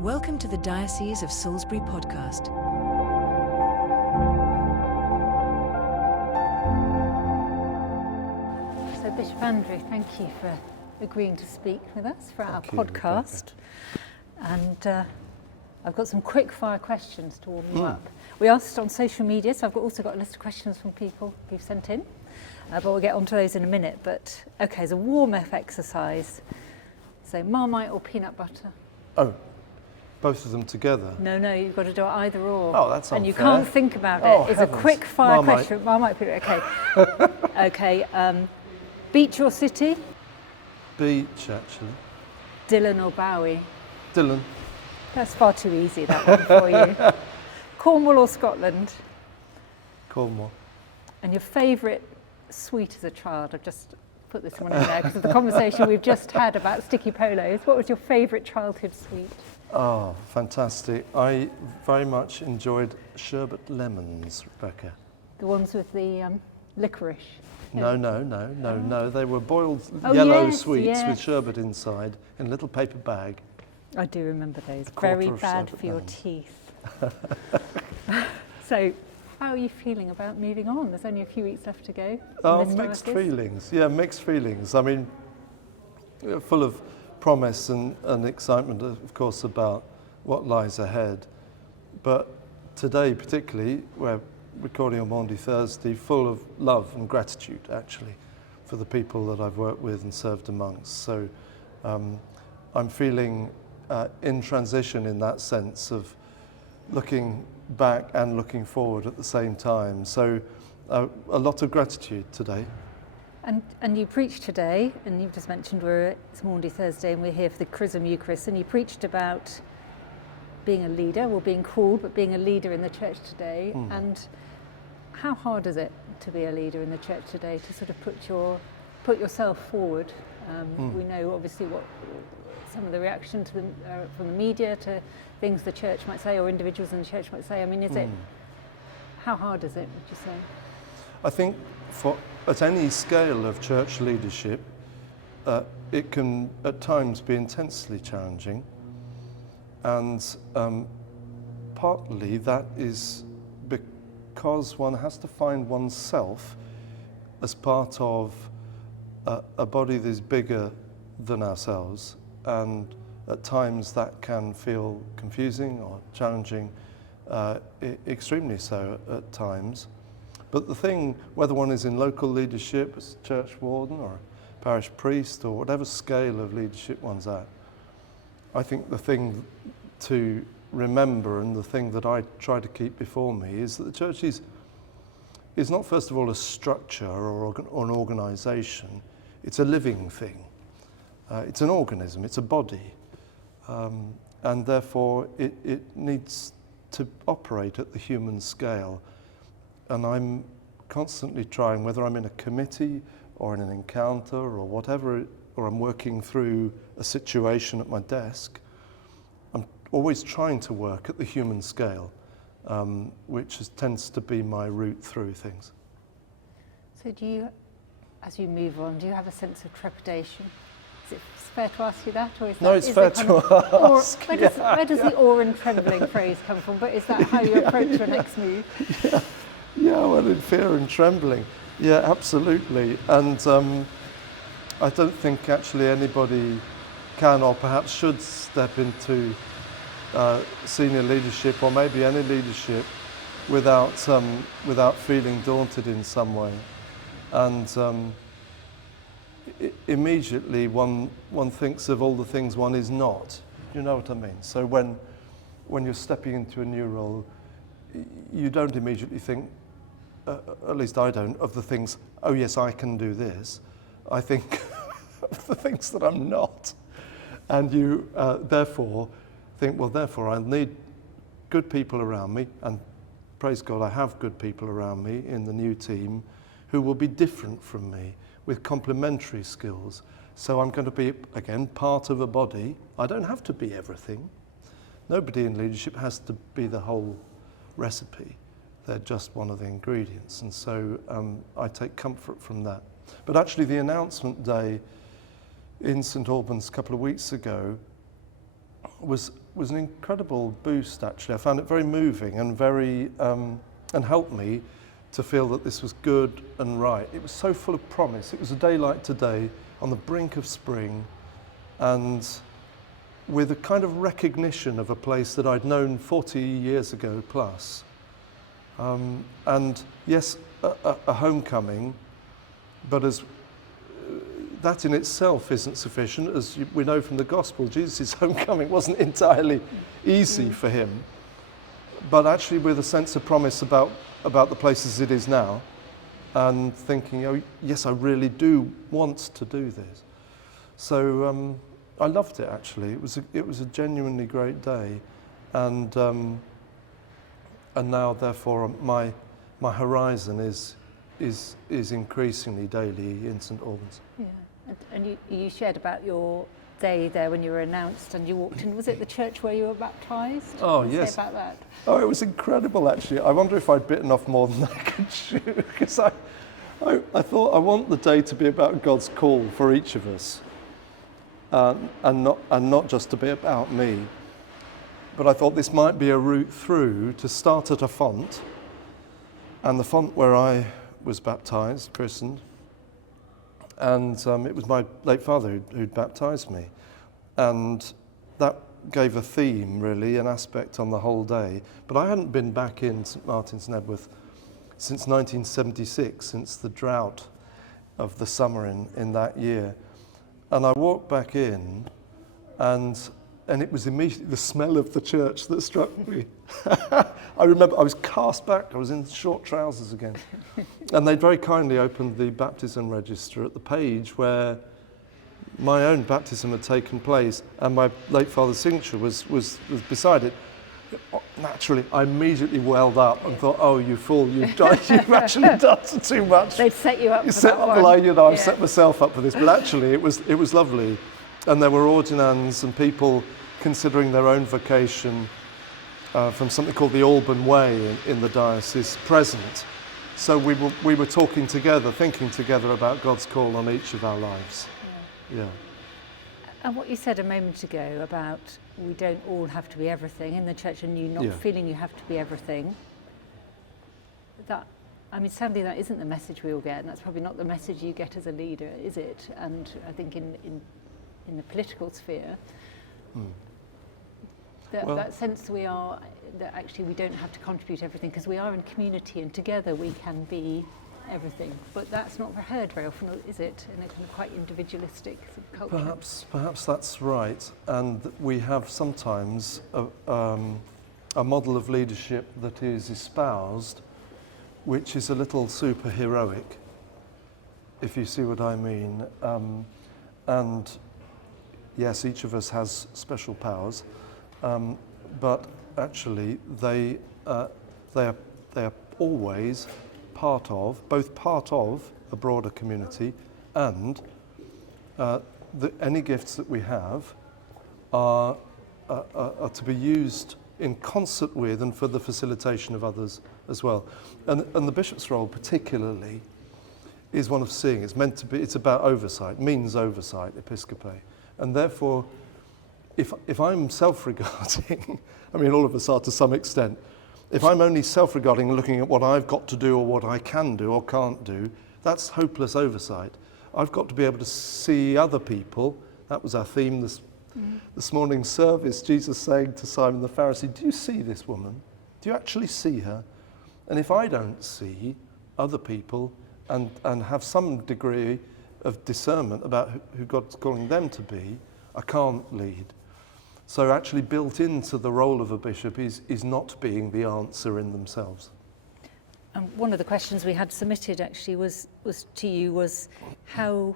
Welcome to the Diocese of Salisbury podcast. So Bishop Andrew, thank you for agreeing to speak with us for our podcast. And I've got some quick fire questions to warm you up. We asked on social media, so I've also got a list of questions from people who've sent in, but we'll get onto those in a minute. But okay, as a warm-up exercise, so Marmite or peanut butter? Oh, both of them together? No, you've got to do it either or. Oh, that's unfair. And you can't think about it. Oh, it's heavens. a quick fire Marmite. question. Marmite, okay. Okay, beach or city? Beach, actually. Dylan or Bowie? Dylan. That's far too easy, that one for you. Cornwall or Scotland? Cornwall. And your favourite sweet as a child? I've just put this one in there because of the conversation we've just had about sticky polos. What was your favourite childhood sweet? Oh, fantastic. I very much enjoyed sherbet lemons, Rebecca. The ones with the licorice? No. They were boiled Oh, yellow yes, sweets yes. with sherbet inside in a little paper bag. I do remember those. quarter Very of bad sherbet for your lemons. teeth. So, how are you feeling about moving on? There's only a few weeks left to go. in Oh, this mixed diocese. feelings. Yeah, mixed feelings. I mean, full of promise and excitement, of course, about what lies ahead. But today, particularly, we're recording on Maundy Thursday, full of love and gratitude, actually, for the people that I've worked with and served amongst. So I'm feeling in transition in that sense of looking back and looking forward at the same time. So a lot of gratitude today. And you preached today, and you've just mentioned it's Maundy Thursday and we're here for the Chrism Eucharist, and you preached about being a leader, or being called, but being a leader in the church today. And how hard is it to be a leader in the church today, to sort of put yourself forward? We know obviously what some of the reaction to from the media to things the church might say, or individuals in the church might say. I mean, how hard is it, would you say? I think at any scale of church leadership, it can at times be intensely challenging, and partly that is because one has to find oneself as part of a body that is bigger than ourselves, and at times that can feel confusing or challenging, extremely so at times. But the thing, whether one is in local leadership, as church warden or a parish priest, or whatever scale of leadership one's at, I think the thing to remember, and the thing that I try to keep before me, is that the church is not first of all a structure or an organisation. It's a living thing. It's an organism, it's a body. And therefore it needs to operate at the human scale. And I'm constantly trying, whether I'm in a committee or in an encounter or whatever, or I'm working through a situation at my desk, I'm always trying to work at the human scale, which tends to be my route through things. So do you, as you move on, do you have a sense of trepidation? Is it fair to ask you that, or is No, that, it's is fair it kind to of ask. Where does the awe and trembling phrase come from? But is that how you approach your next move? Yeah, well, in fear and trembling. Yeah, absolutely. And I don't think actually anybody can or perhaps should step into senior leadership, or maybe any leadership, without feeling daunted in some way. And immediately one thinks of all the things one is not. You know what I mean? So when you're stepping into a new role, you don't immediately think, at least I don't, of the things, oh yes, I can do this. I think of the things that I'm not. And you therefore think, well, therefore I'll need good people around me, and praise God I have good people around me in the new team who will be different from me, with complementary skills. So I'm going to be, again, part of a body. I don't have to be everything. Nobody in leadership has to be the whole recipe. They're just one of the ingredients. And so I take comfort from that. But actually the announcement day in St Albans a couple of weeks ago was an incredible boost. Actually, I found it very moving and very and helped me to feel that this was good and right. It was so full of promise. It was a day like today, on the brink of spring, and with a kind of recognition of a place that I'd known 40 years ago plus. And yes, a homecoming, but as that in itself isn't sufficient. As we know from the gospel, Jesus' homecoming wasn't entirely easy for him, but actually with a sense of promise about the place as it is now, and thinking, oh yes, I really do want to do this. So I loved it actually. It was a genuinely great day, and now therefore my horizon is increasingly daily in St Albans. Yeah, and you shared about your day there when you were announced and you walked in. Was it the church where you were baptised? Oh, Let's yes. Say about that. Oh, it was incredible actually. I wonder if I'd bitten off more than I could chew, because I thought I want the day to be about God's call for each of us, and not just to be about me. But I thought this might be a route through to start at a font, and the font where I was baptised, christened, and it was my late father who'd baptised me, and that gave a theme, really, an aspect on the whole day. But I hadn't been back in St Martin's Knebworth since 1976, since the drought of the summer in that year. And I walked back in, and it was immediately the smell of the church that struck me. I remember I was cast back, I was in short trousers again. And they very kindly opened the baptism register at the page where my own baptism had taken place, and my late father's signature was beside it. Naturally, I immediately welled up and thought, oh, you fool, you've actually done too much. They'd set you up You for set that up one. like, I've set myself up for this. But actually, it was lovely. And there were ordinands and people considering their own vocation from something called the Alban Way in the diocese present. So we were talking together, thinking together about God's call on each of our lives. Yeah. And what you said a moment ago about we don't all have to be everything in the church, and you not feeling you have to be everything. Sadly, that isn't the message we all get, and that's probably not the message you get as a leader, is it? And I think in the political sphere, that sense that actually we don't have to contribute everything, because we are in community and together we can be everything. But that's not heard very often, is it? In a kind of quite individualistic sort of culture. Perhaps that's right. And we have sometimes a model of leadership that is espoused, which is a little superheroic, if you see what I mean. And yes, each of us has special powers, but actually they are always both part of a broader community, and any gifts that we have are to be used in concert with and for the facilitation of others as well. And the bishop's role particularly is one of seeing. It's about oversight, means oversight, episcope. And therefore, if I'm self-regarding, I mean all of us are to some extent, if I'm only self-regarding and looking at what I've got to do or what I can do or can't do, that's hopeless oversight. I've got to be able to see other people. That was our theme this morning's service, Jesus saying to Simon the Pharisee, do you see this woman? Do you actually see her? And if I don't see other people and have some degree of discernment about who God's calling them to be, I can't lead. So actually built into the role of a bishop is not being the answer in themselves. One of the questions we had submitted actually was how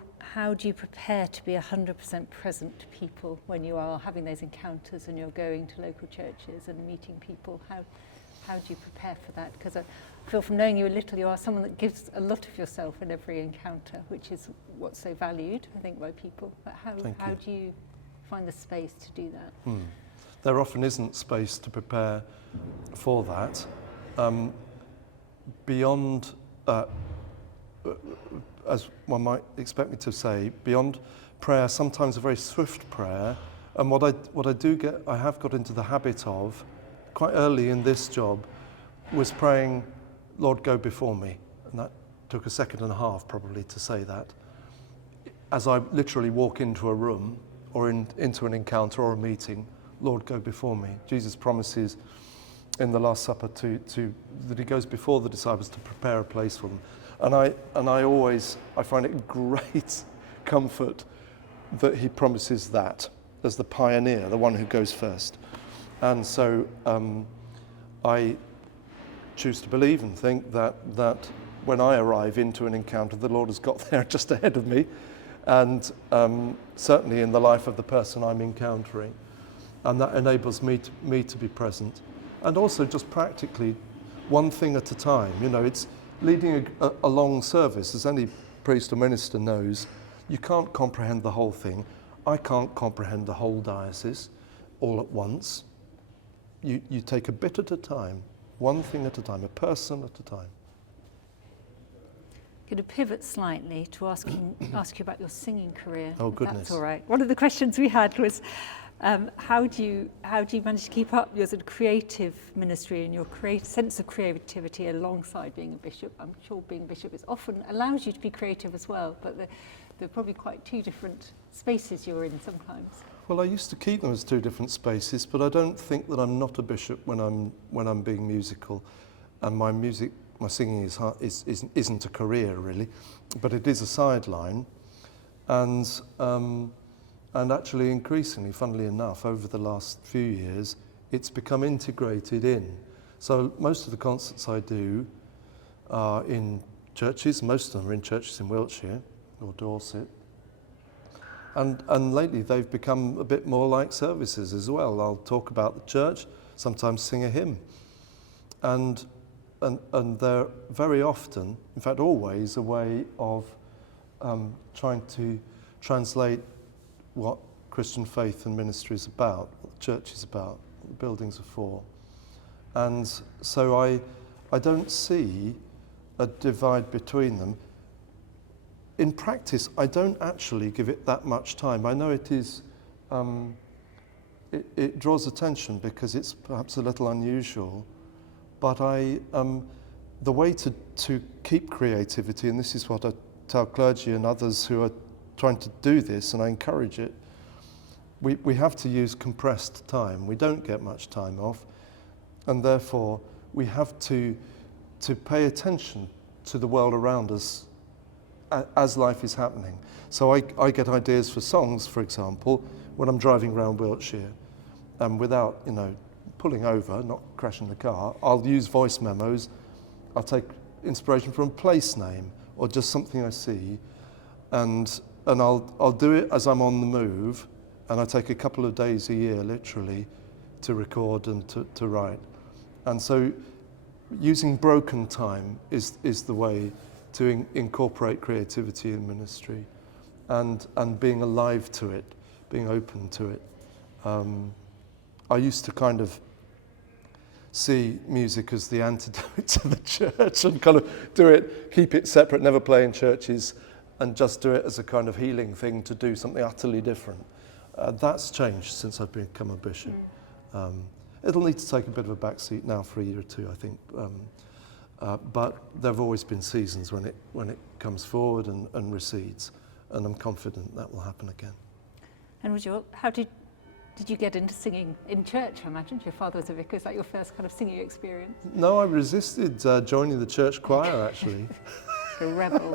do you prepare to be 100% present to people when you are having those encounters and you're going to local churches and meeting people? How do you prepare for that? Because I feel from knowing you a little, you are someone that gives a lot of yourself in every encounter, which is what's so valued, I think, by people. But how do you find the space to do that? There often isn't space to prepare for that. Beyond, as one might expect me to say, beyond prayer, sometimes a very swift prayer, And what I do get, I have got into the habit of, quite early in this job, was praying, Lord, go before me. And that took a second and a half probably to say that. As I literally walk into a room or into an encounter or a meeting, Lord, go before me. Jesus promises in the Last Supper that he goes before the disciples to prepare a place for them. And I find it great comfort that he promises that as the pioneer, the one who goes first. And so I choose to believe and think that when I arrive into an encounter, the Lord has got there just ahead of me, and certainly in the life of the person I'm encountering. And that enables me to be present. And also just practically, one thing at a time. You know, it's leading a long service, as any priest or minister knows, you can't comprehend the whole thing. I can't comprehend the whole diocese all at once. You take a bit at a time, one thing at a time, a person at a time. I'm going to pivot slightly to ask you about your singing career. Oh, if goodness. That's all right. One of the questions we had was, how do you manage to keep up your sort of creative ministry and your sense of creativity alongside being a bishop? I'm sure being a bishop often allows you to be creative as well, but they're probably quite two different spaces you're in sometimes. Well, I used to keep them as two different spaces, but I don't think that I'm not a bishop when I'm being musical, and my singing isn't a career really, but it is a sideline, and actually increasingly, funnily enough, over the last few years, it's become integrated in. So most of the concerts I do are in churches. Most of them are in churches in Wiltshire or Dorset. And lately they've become a bit more like services as well. I'll talk about the church, sometimes sing a hymn. And they're very often, in fact always, a way of trying to translate what Christian faith and ministry is about, what the church is about, what the buildings are for. And so I don't see a divide between them. In practice, I don't actually give it that much time. I know it is, it draws attention because it's perhaps a little unusual, but the way to keep creativity, and this is what I tell clergy and others who are trying to do this, and I encourage it, we have to use compressed time. We don't get much time off, and therefore we have to pay attention to the world around us as life is happening. So I get ideas for songs, for example, when I'm driving around Wiltshire, and without, pulling over, not crashing the car, I'll use voice memos. I'll take inspiration from a place name or just something I see, and I'll do it as I'm on the move, and I take a couple of days a year, literally, to record and to write. And so using broken time is the way to incorporate creativity in ministry, and being alive to it, being open to it. I used to kind of see music as the antidote to the church, and kind of keep it separate, never play in churches, and just do it as a kind of healing thing to do something utterly different. That's changed since I've become a bishop. It'll need to take a bit of a backseat now for a year or two, I think. But there have always been seasons when it comes forward and recedes, and I'm confident that will happen again. And how did you get into singing in church? I imagine your father was a vicar. Is that your first kind of singing experience? No, I resisted joining the church choir, actually. A rebel.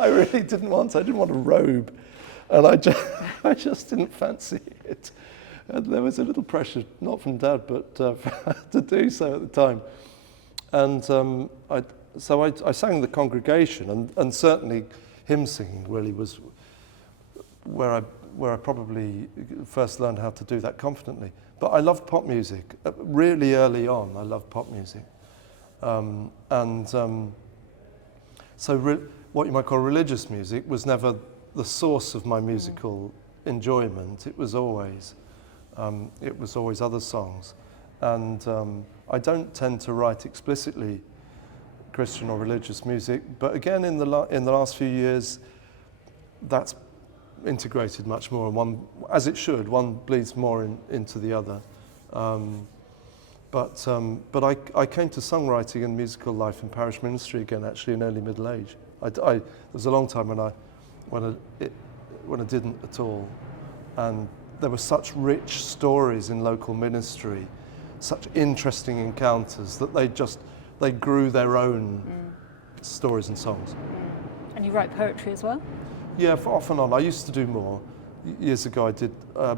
I really didn't want to. I didn't want a robe, and I just didn't fancy it. And there was a little pressure, not from Dad, but to do so at the time. And I sang the congregation, and certainly hymn singing really was where I probably first learned how to do that confidently. But I loved pop music. Really early on, I loved pop music. So what you might call religious music was never the source of my musical enjoyment. It was always other songs. And I don't tend to write explicitly Christian or religious music, but again, in the last few years, that's integrated much more, and one, as it should, one bleeds more into the other. But I came to songwriting and musical life and parish ministry again, actually, in early middle age. There was a long time when I didn't at all, and there were such rich stories in local ministry, such interesting encounters that they grew their own stories and songs. And you write poetry as well? Yeah, off and on. I used to do more. Years ago I did, I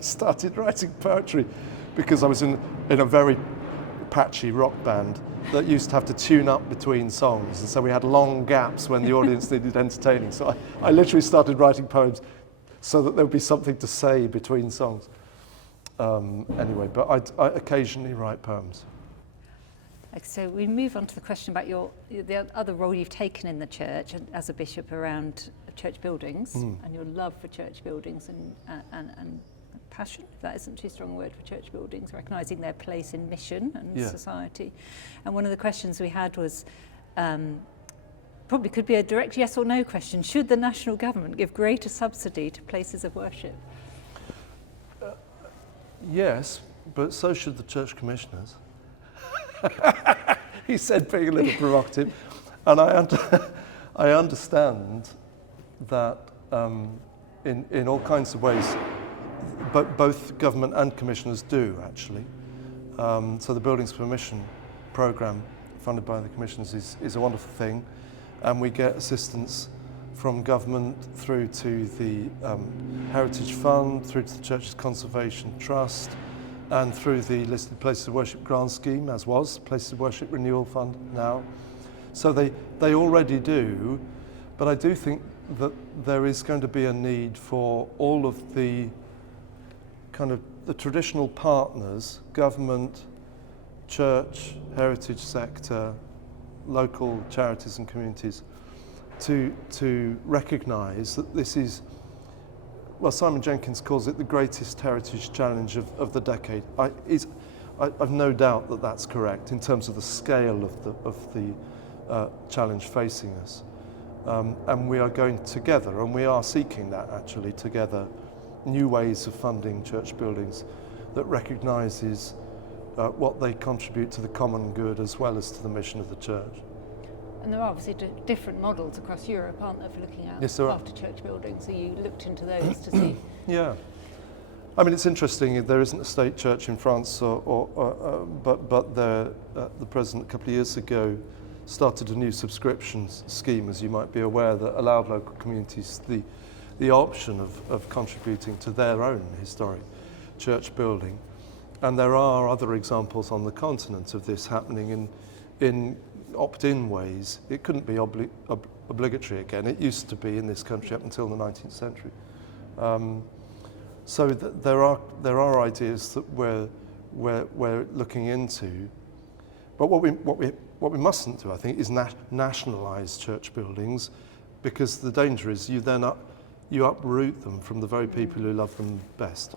started writing poetry because I was in a very patchy rock band that used to have to tune up between songs, and so we had long gaps when the audience needed entertaining. So I literally started writing poems so that there would be something to say between songs. Anyway, but I occasionally write poems. So we move on to the question about the other role you've taken in the church as a bishop around church buildings and your love for church buildings and passion, if that isn't too strong a word, for church buildings, recognising their place in mission and society. And one of the questions we had was, probably could be a direct yes or no question, should the national government give greater subsidy to places of worship? Yes, but so should the church commissioners. He said, being a little provocative. And I understand that in all kinds of ways, but both government and commissioners do, actually. So the Buildings for Mission programme funded by the commissioners is a wonderful thing, and we get assistance from government through to the Heritage Fund, through to the Churches Conservation Trust, and through the listed Places of Worship grant scheme, as was Places of Worship Renewal Fund now. So they already do, but I do think that there is going to be a need for all of the kind of the traditional partners, government, church, heritage sector, local charities and communities, to recognise that this is, well, Simon Jenkins calls it the greatest heritage challenge of the decade. I've no doubt that that's correct in terms of the scale of the challenge facing us. And we are going together, and we are seeking that actually together, new ways of funding church buildings that recognises what they contribute to the common good as well as to the mission of the church. And there are obviously different models across Europe, aren't there, for looking after church buildings? So you looked into those to see. Yeah. I mean, it's interesting, there isn't a state church in France, but the president a couple of years ago started a new subscription scheme, as you might be aware, that allowed local communities the option of contributing to their own historic church building. And there are other examples on the continent of this happening in opt-in ways. It couldn't be obligatory again. It used to be in this country up until the 19th century. So there are ideas that we're looking into. But what we mustn't do, I think, is nationalise church buildings, because the danger is you then uproot them from the very people who love them best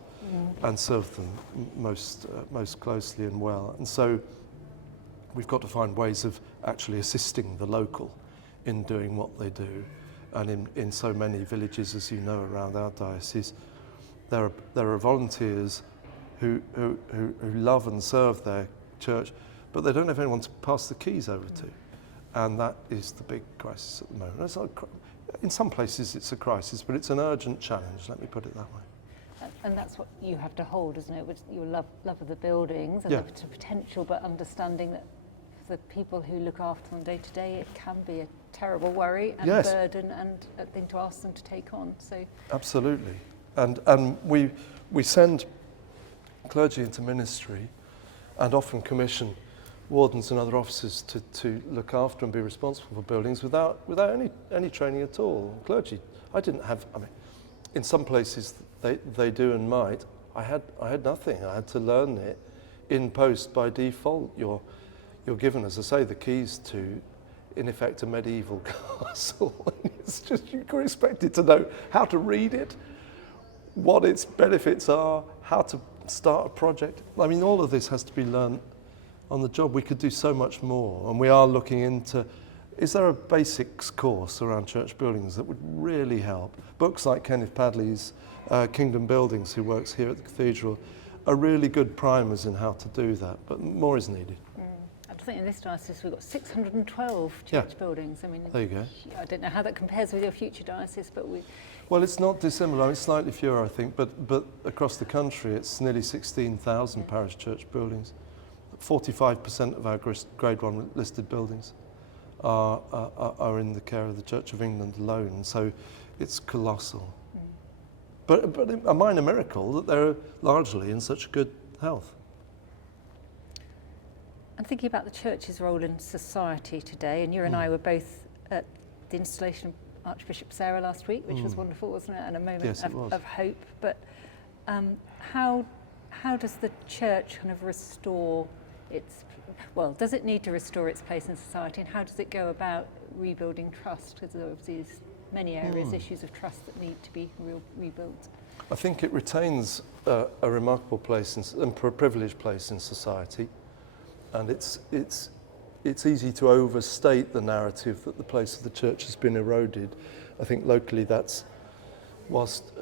and serve them most closely and well. And so we've got to find ways of actually assisting the local in doing what they do. And in so many villages, as you know, around our diocese, there are volunteers who love and serve their church, but they don't have anyone to pass the keys over to. And that is the big crisis at the moment. It's not in some places it's a crisis, but it's an urgent challenge, let me put it that way. And that's what you have to hold, isn't it? Which your love of the buildings and the potential, but understanding that for the people who look after them day to day, it can be a terrible worry and burden and a thing to ask them to take on. So absolutely. And we send clergy into ministry and often commission wardens and other officers to look after and be responsible for buildings without any training at all. Clergy, I didn't have, I mean, in some places they do and might. I had nothing. I had to learn it in post by default. You're given, as I say, the keys to, in effect, a medieval castle. It's just, you're expected to know how to read it, what its benefits are, how to start a project. I mean, all of this has to be learned on the job. We could do so much more, and we are looking into is there a basics course around church buildings that would really help? Books like Kenneth Padley's Kingdom Buildings, who works here at the cathedral, are really good primers in how to do that, but more is needed. I think in this diocese we've got 612 church buildings. I mean, there you go. I don't know how that compares with your future diocese, but we... Well, it's not dissimilar. It's slightly fewer, I think, but across the country it's nearly 16,000 parish church buildings. 45% of our Grade 1 listed buildings are in the care of the Church of England alone, so it's colossal. But a minor miracle that they're largely in such good health. I'm thinking about the church's role in society today, and you and I were both at the installation of Archbishop Sarah last week, which was wonderful, wasn't it? And a moment of hope. But how does the church kind of restore its, well, does it need to restore its place in society, and how does it go about rebuilding trust? Because there are obviously many areas, issues of trust that need to be rebuilt. I think it retains a remarkable place and a privileged place in society, and it's easy to overstate the narrative that the place of the church has been eroded. I think locally that's, whilst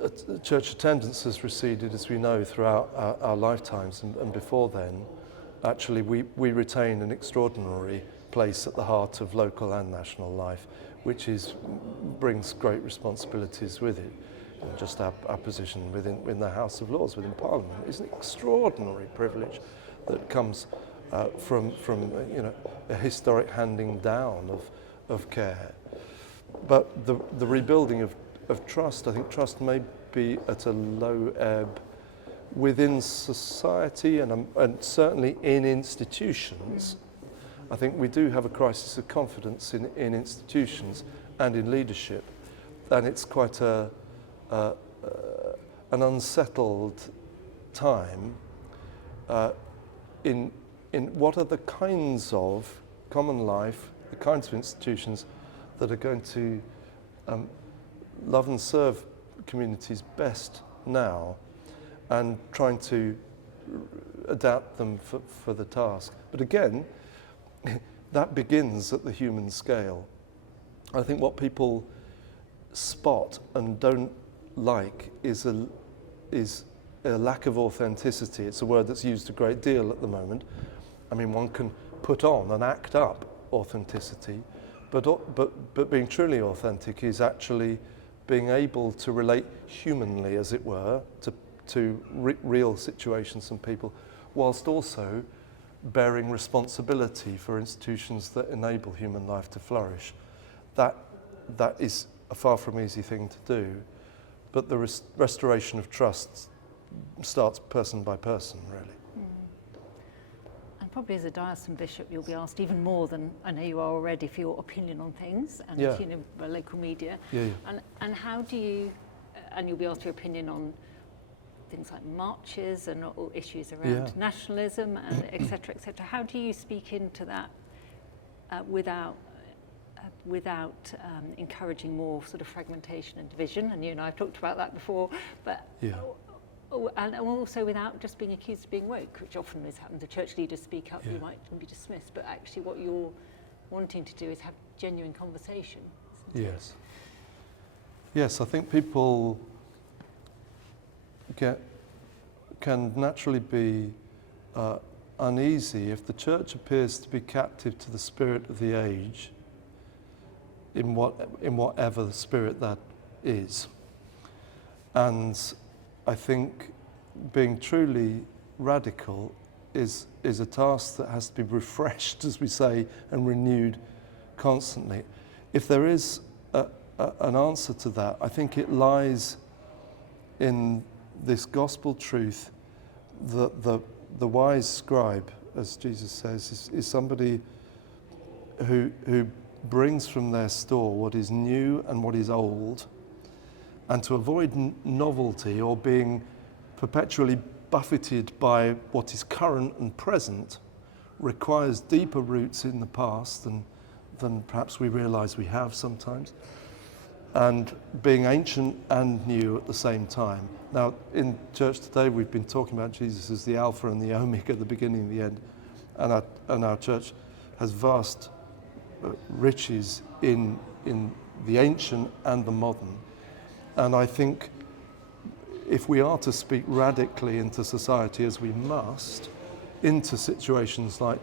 church attendance has receded, as we know, throughout our lifetimes and before then, actually we retain an extraordinary place at the heart of local and national life, which brings great responsibilities with it. And just our position within the House of Lords, within Parliament, is an extraordinary privilege that comes from a historic handing down of care. But the rebuilding of trust, I think trust may be at a low ebb within society and certainly in institutions. I think we do have a crisis of confidence in institutions and in leadership, and it's quite an unsettled time in what are the kinds of common life, the kinds of institutions that are going to love and serve communities best now, and trying to adapt them for the task. But again, that begins at the human scale. I think what people spot and don't like is a lack of authenticity. It's a word that's used a great deal at the moment. I mean, one can put on and act up authenticity, but being truly authentic is actually being able to relate humanly, as it were, to real situations and people, whilst also bearing responsibility for institutions that enable human life to flourish. That is a far from easy thing to do, but the restoration of trust starts person by person, really. And probably as a diocesan bishop, you'll be asked even more than I know you are already for your opinion on things and by local media. And how do you, and you'll be asked your opinion on things like marches and all issues around nationalism and et cetera, et cetera. How do you speak into that without encouraging more sort of fragmentation and division? And you and I have talked about that before, but and also without just being accused of being woke, which often is happens. The church leaders speak up, you might be dismissed, but actually what you're wanting to do is have genuine conversation. Yes, I think people can naturally be uneasy if the church appears to be captive to the spirit of the age, in whatever the spirit that is. And I think being truly radical is a task that has to be refreshed, as we say, and renewed constantly. If there is an answer to that, I think it lies in this gospel truth that the wise scribe, as Jesus says, is somebody who brings from their store what is new and what is old, and to avoid novelty or being perpetually buffeted by what is current and present requires deeper roots in the past than perhaps we realize we have sometimes, and being ancient and new at the same time. Now, in church today, we've been talking about Jesus as the Alpha and the Omega, the beginning and the end, and our church has vast riches in the ancient and the modern. And I think if we are to speak radically into society, as we must, into situations like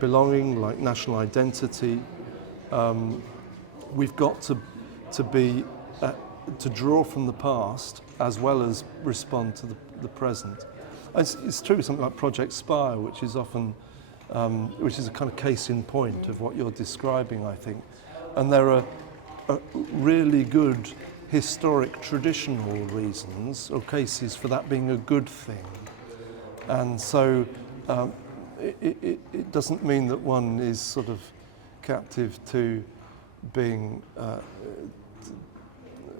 belonging, like national identity, we've got to be to draw from the past as well as respond to the present. It's true, something like Project Spire, which is often, which is a kind of case in point of what you're describing, I think. And there are really good historic traditional reasons or cases for that being a good thing. And so it doesn't mean that one is sort of captive to being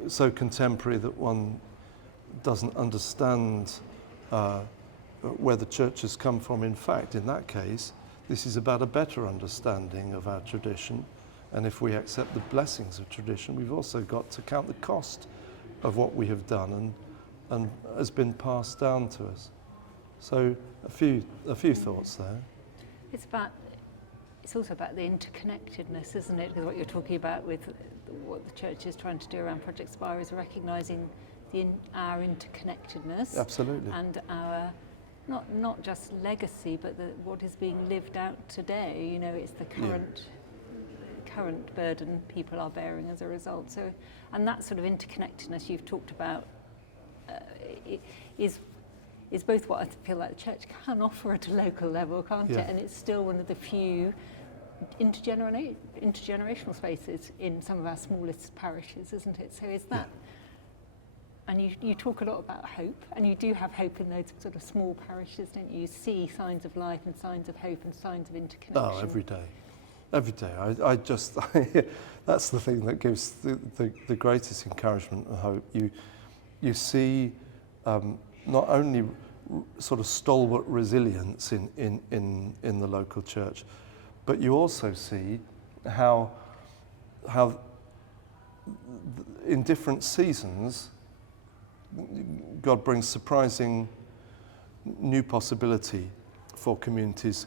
so contemporary that one doesn't understand where the church has come from. In fact, in that case, this is about a better understanding of our tradition. And if we accept the blessings of tradition, we've also got to count the cost of what we have done and has been passed down to us. So a few thoughts there. It's also about the interconnectedness, isn't it? Because what you're talking about with what the church is trying to do around Project Spire is recognising our interconnectedness. Absolutely. And our not just legacy, but what is being lived out today. You know, it's the current burden people are bearing as a result. So, and that sort of interconnectedness you've talked about is both what I feel like the church can offer at a local level, can't it? And it's still one of the few intergenerational spaces in some of our smallest parishes, isn't it? So is that, and you talk a lot about hope, and you do have hope in those sort of small parishes, don't you? You see signs of life and signs of hope and signs of interconnection. Oh, every day. Every day. I just, that's the thing that gives the greatest encouragement and hope. You see not only sort of stalwart resilience in the local church, but you also see how in different seasons God brings surprising new possibility for communities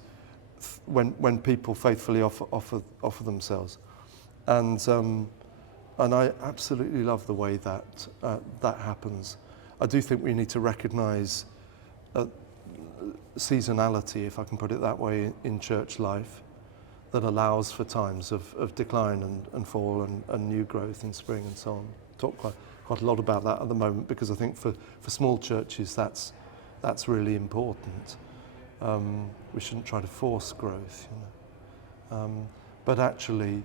when people faithfully offer themselves, and I absolutely love the way that that happens. I do think we need to recognise seasonality, if I can put it that way, in church life, that allows for times of decline and fall and new growth in spring and so on. Talk quite a lot about that at the moment, because I think for small churches that's really important. We shouldn't try to force growth, you know. But actually,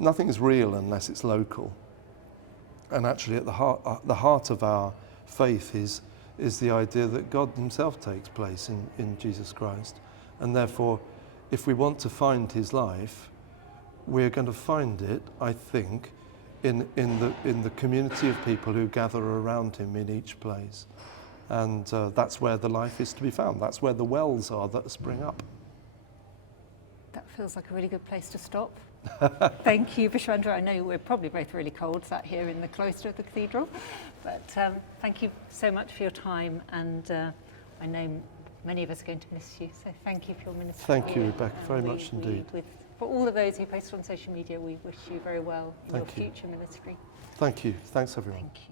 nothing is real unless it's local. And actually, at the heart of our faith is the idea that God Himself takes place in Jesus Christ, and therefore, if we want to find His life, we're going to find it, I think, in the community of people who gather around Him in each place. And that's where the life is to be found. That's where the wells are that spring up. That feels like a really good place to stop. Thank you, Vishwendra. I know we're probably both really cold sat here in the cloister of the cathedral, but thank you so much for your time, and I know many of us are going to miss you, so thank you for your ministry. Thank you, Rebecca, very much indeed. For all of those who post on social media, we wish you very well in your future ministry. Thank you. Thanks, everyone. Thank you.